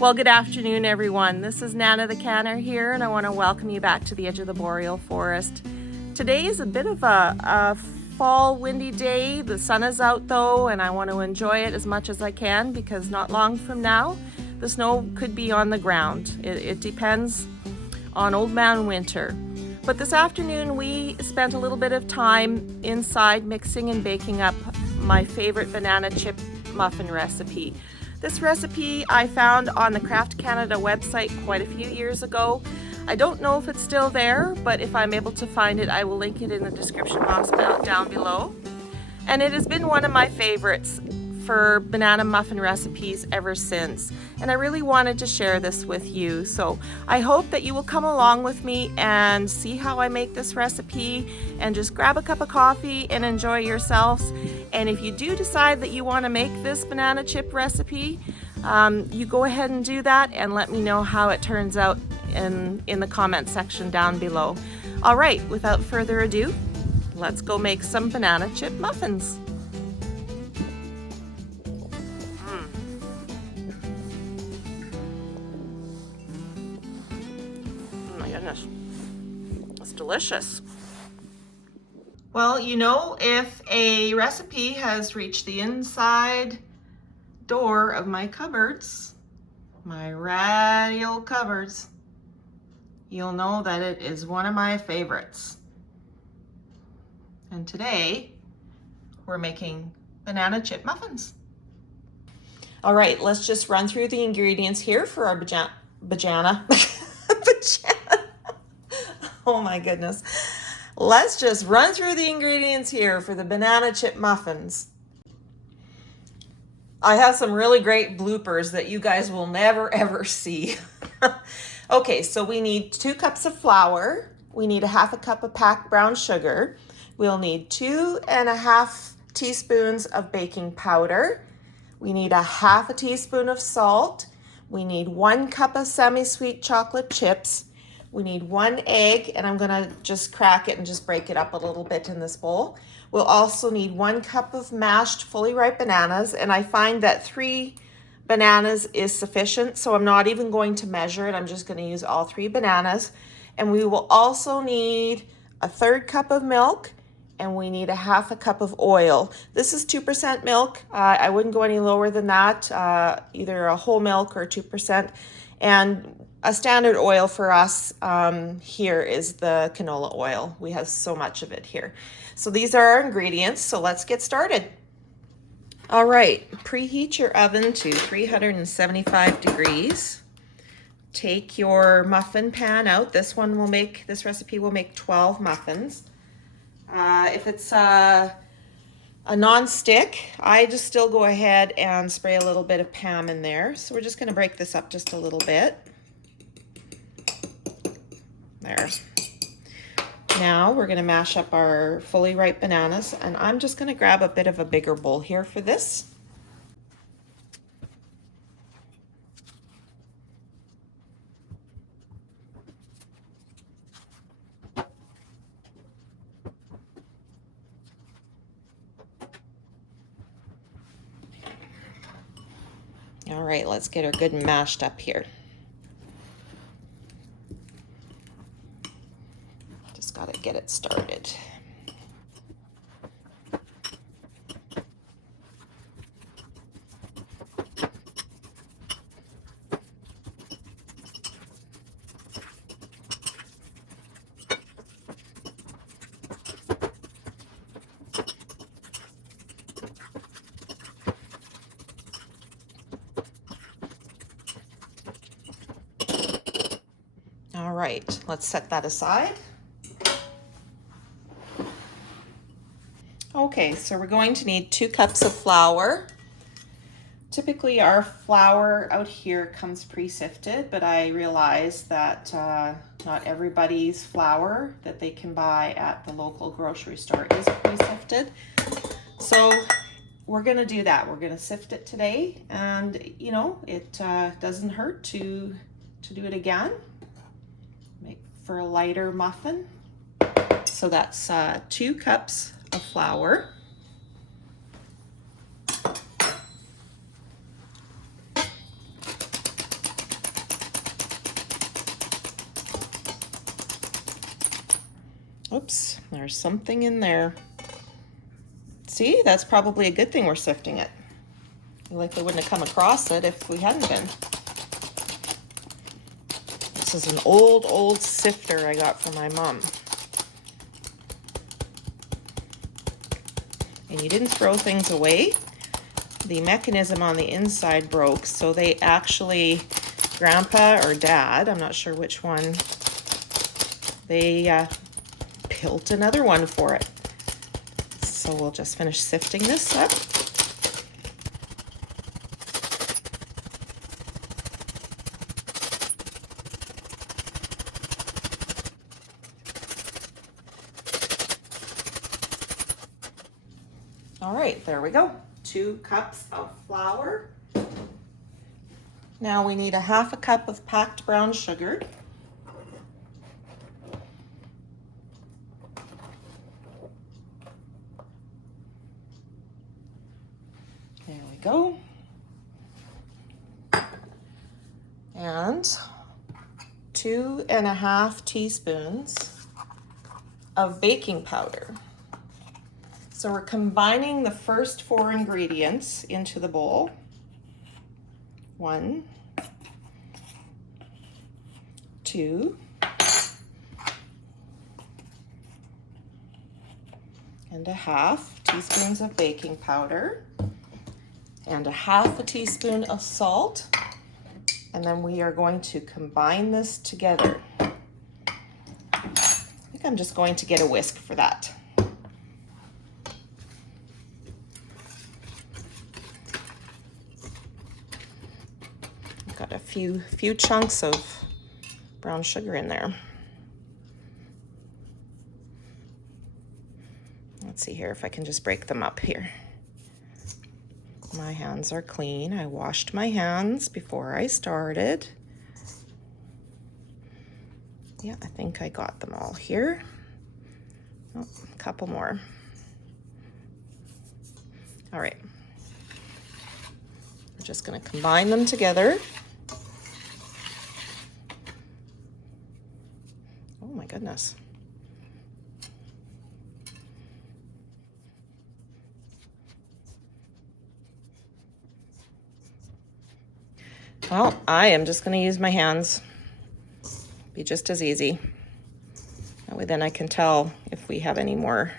Well, good afternoon, everyone. This is Nana the Canner here, and I want to welcome you back to the edge of the boreal forest. Today is a bit of a fall windy day. The sun is out though, and I want to enjoy it as much as I can because not long from now, the snow could be on the ground. It depends on Old Man Winter. But this afternoon, we spent a little bit of time inside mixing and baking up my favorite banana chip muffin recipe. This recipe I found on the Craft Canada website quite a few years ago. I don't know if it's still there, but if I'm able to find it, I will link it in the description box down below. And it has been one of my favorites for banana muffin recipes ever since. And I really wanted to share this with you. So I hope that you will come along with me and see how I make this recipe and just grab a cup of coffee and enjoy yourselves. And if you do decide that you want to make this banana chip recipe, you go ahead and do that and let me know how it turns out in the comment section down below. All right, without further ado, let's go make some banana chip muffins. It's delicious. Well, you know, if a recipe has reached the inside door of my cupboards, my ratty old cupboards, you'll know that it is one of my favorites. And today, we're making banana chip muffins. All right, let's just run through the ingredients here for our bajana. Oh my goodness. Let's just run through the ingredients here for the banana chip muffins. I have some really great bloopers that you guys will never ever see. Okay, so we need 2 cups of flour. We need 1/2 cup of packed brown sugar. We'll need 2½ teaspoons of baking powder. We need 1/2 teaspoon of salt. We need 1 cup of semi-sweet chocolate chips. We need 1 egg, and I'm gonna just crack it and just break it up a little bit in this bowl. We'll also need 1 cup of mashed fully ripe bananas, and I find that 3 bananas is sufficient, so I'm not even going to measure it. I'm just gonna use all 3 bananas. And we will also need 1/3 cup of milk, and we need 1/2 cup of oil. This is 2% milk. I wouldn't go any lower than that, either a whole milk or 2%. And a standard oil for us here is the canola oil. We have so much of it here. So these are our ingredients, so let's get started. All right, preheat your oven to 375 degrees. Take your muffin pan out. This recipe will make 12 muffins. If it's a non-stick, I just still go ahead and spray a little bit of Pam in there. So we're just gonna break this up just a little bit. There. Now we're gonna mash up our fully ripe bananas, and I'm just gonna grab a bit of a bigger bowl here for this. All right, let's get her good and mashed up here. Just gotta get it started. All right, let's set that aside. Okay, so we're going to need 2 cups of flour. Typically our flour out here comes pre-sifted, but I realize that not everybody's flour that they can buy at the local grocery store is pre-sifted. So we're gonna do that. We're gonna sift it today, and you know, it doesn't hurt to do it again. Make for a lighter muffin. So that's 2 cups of flour. Oops, there's something in there. See, that's probably a good thing we're sifting it. We likely wouldn't have come across it if we hadn't been. This is an old sifter I got from my mom. And you didn't throw things away. The mechanism on the inside broke, so they actually, Grandpa or Dad, I'm not sure which one, they built another one for it. So we'll just finish sifting this up. All right, there we go. 2 cups of flour. Now we need a 1/2 cup of packed brown sugar. There we go. And 2½ teaspoons of baking powder. So we're combining the first 4 ingredients into the bowl. 1, 2, and 1/2 teaspoons of baking powder, and 1/2 teaspoon of salt. And then we are going to combine this together. I think I'm just going to get a whisk for that. Got a few chunks of brown sugar in there. Let's see here if I can just break them up here. My hands are clean. I washed my hands before I started. Yeah, I think I got them all here. Oh, a couple more. All right. We're just going to combine them together. Oh my goodness. Well, I am just going to use my hands. Be just as easy. That way then I can tell if we have any more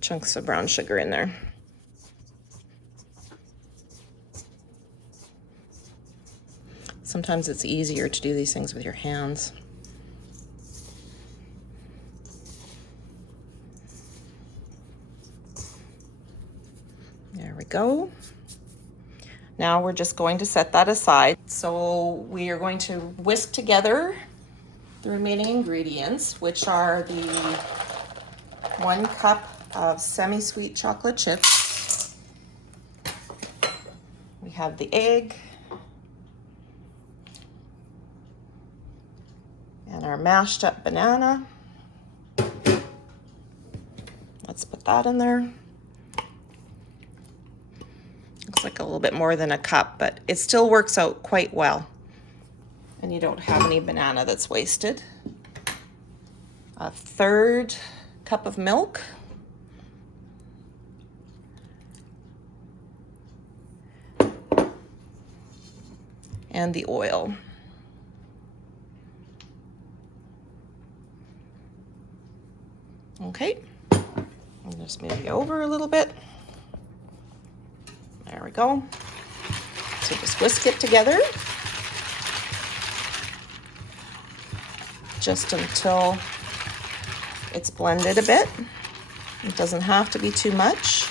chunks of brown sugar in there. Sometimes it's easier to do these things with your hands. There we go. Now we're just going to set that aside. So we are going to whisk together the remaining ingredients, which are the 1 cup of semi-sweet chocolate chips. We have the egg and our mashed up banana. Let's put that in there. Looks like a little bit more than a cup, but it still works out quite well. And you don't have any banana that's wasted. A 1/3 cup of milk. And the oil. Okay, I'll just move you over a little bit. There we go. So just whisk it together just until it's blended a bit. It doesn't have to be too much.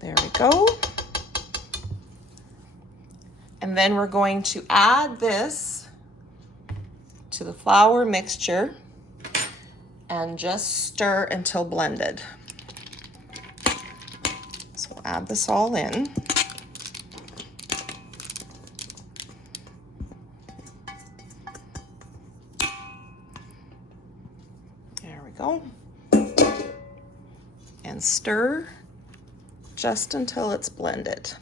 There we go. And then we're going to add this to the flour mixture and just stir until blended. So we'll add this all in. There we go. And stir just until it's blended.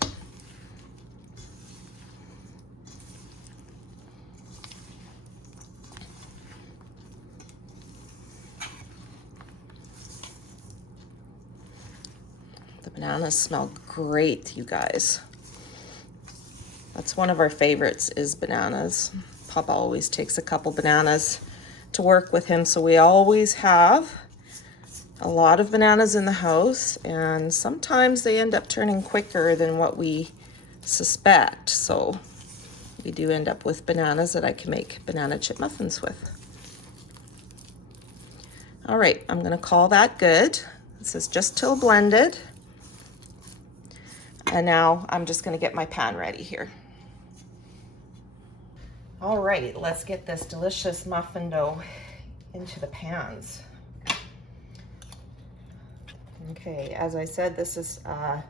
Bananas smell great, you guys. That's one of our favorites is bananas. Papa always takes a couple bananas to work with him, so we always have a lot of bananas in the house, and sometimes they end up turning quicker than what we suspect. So we do end up with bananas that I can make banana chip muffins with. All right, I'm gonna call that good. This is just till blended. And now I'm just gonna get my pan ready here. All right, let's get this delicious muffin dough into the pans. Okay, as I said, this is for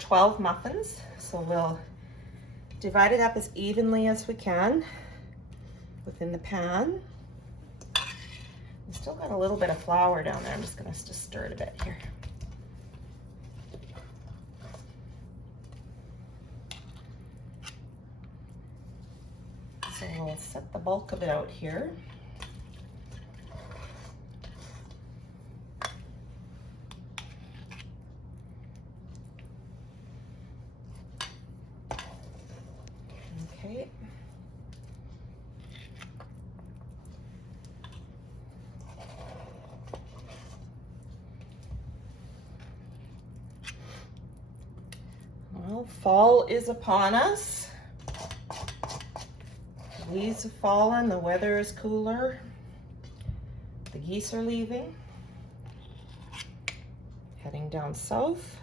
12 muffins, so we'll divide it up as evenly as we can within the pan. We still got a little bit of flour down there. I'm just gonna stir it a bit here. So we'll set the bulk of it out here. Okay. Well, fall is upon us. The leaves have fallen, the weather is cooler, the geese are leaving, heading down south.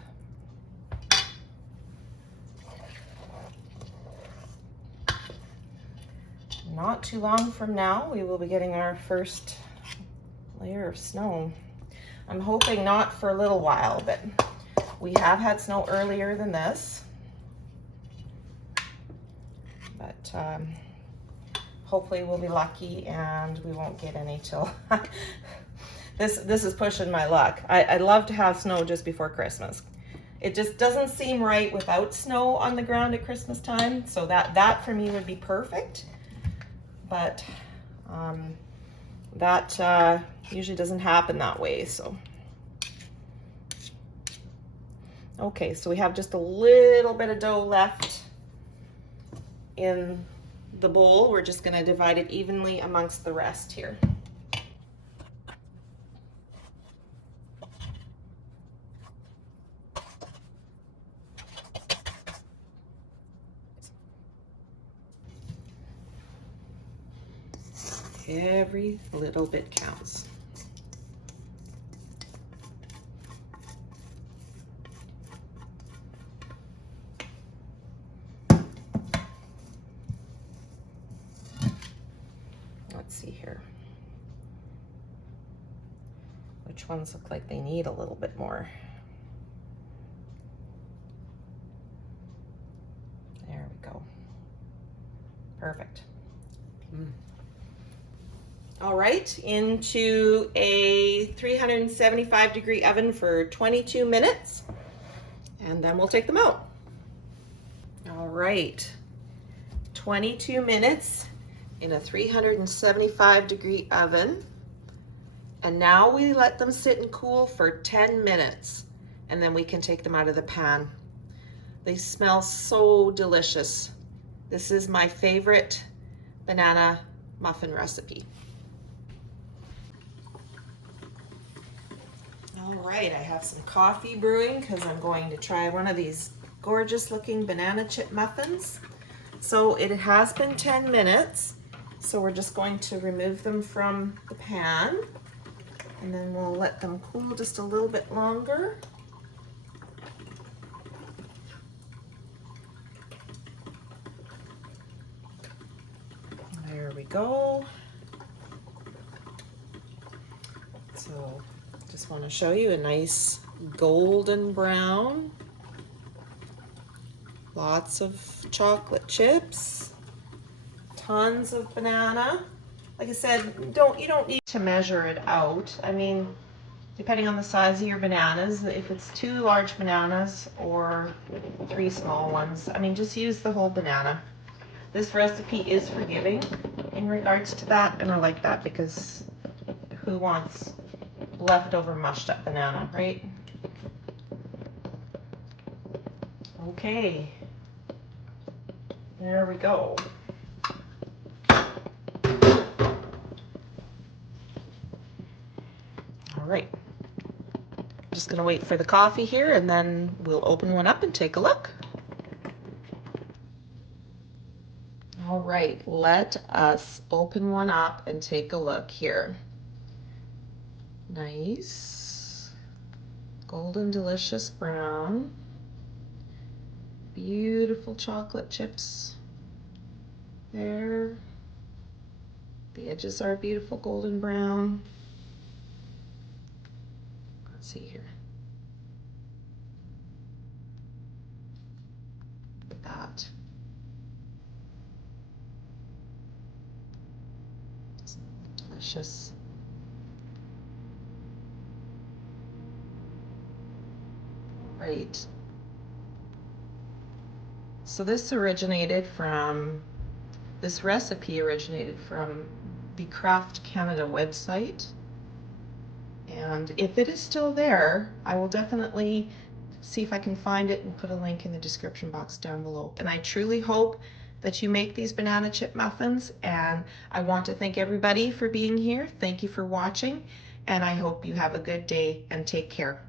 Not too long from now, we will be getting our first layer of snow. I'm hoping not for a little while, but we have had snow earlier than this. But hopefully we'll be lucky and we won't get any till this is pushing my luck. I'd love to have snow just before Christmas. It just doesn't seem right without snow on the ground at Christmas time, so that for me would be perfect. But that usually doesn't happen that way, so. Okay, so we have just a little bit of dough left in the bowl. We're just gonna divide it evenly amongst the rest here. Every little bit counts. Let's see here. Which ones look like they need a little bit more? There we go. Perfect. All right, into a 375-degree oven for 22 minutes, and then we'll take them out. All right, 22 minutes in a 375-degree oven, and now we let them sit and cool for 10 minutes, and then we can take them out of the pan. They smell so delicious. This is my favorite banana muffin recipe. All right, I have some coffee brewing because I'm going to try one of these gorgeous looking banana chip muffins. So it has been 10 minutes, so we're just going to remove them from the pan, and then we'll let them cool just a little bit longer. There we go. So just want to show you a nice golden brown. Lots of chocolate chips. Tons of banana. Like I said, you don't need to measure it out. I mean, depending on the size of your bananas, if it's 2 large bananas or 3 small ones, I mean, just use the whole banana. This recipe is forgiving in regards to that, and I like that because who wants leftover mushed up banana, right? Okay, there we go. All right, just gonna wait for the coffee here and then we'll open one up and take a look. All right, let us open one up and take a look here. Nice, golden delicious brown. Beautiful chocolate chips there. The edges are beautiful golden brown. Let's see here. Look at that. It's delicious. Right. So this recipe originated from the Craft Canada website. And if it is still there, I will definitely see if I can find it and put a link in the description box down below. And I truly hope that you make these banana chip muffins. And I want to thank everybody for being here. Thank you for watching. And I hope you have a good day and take care.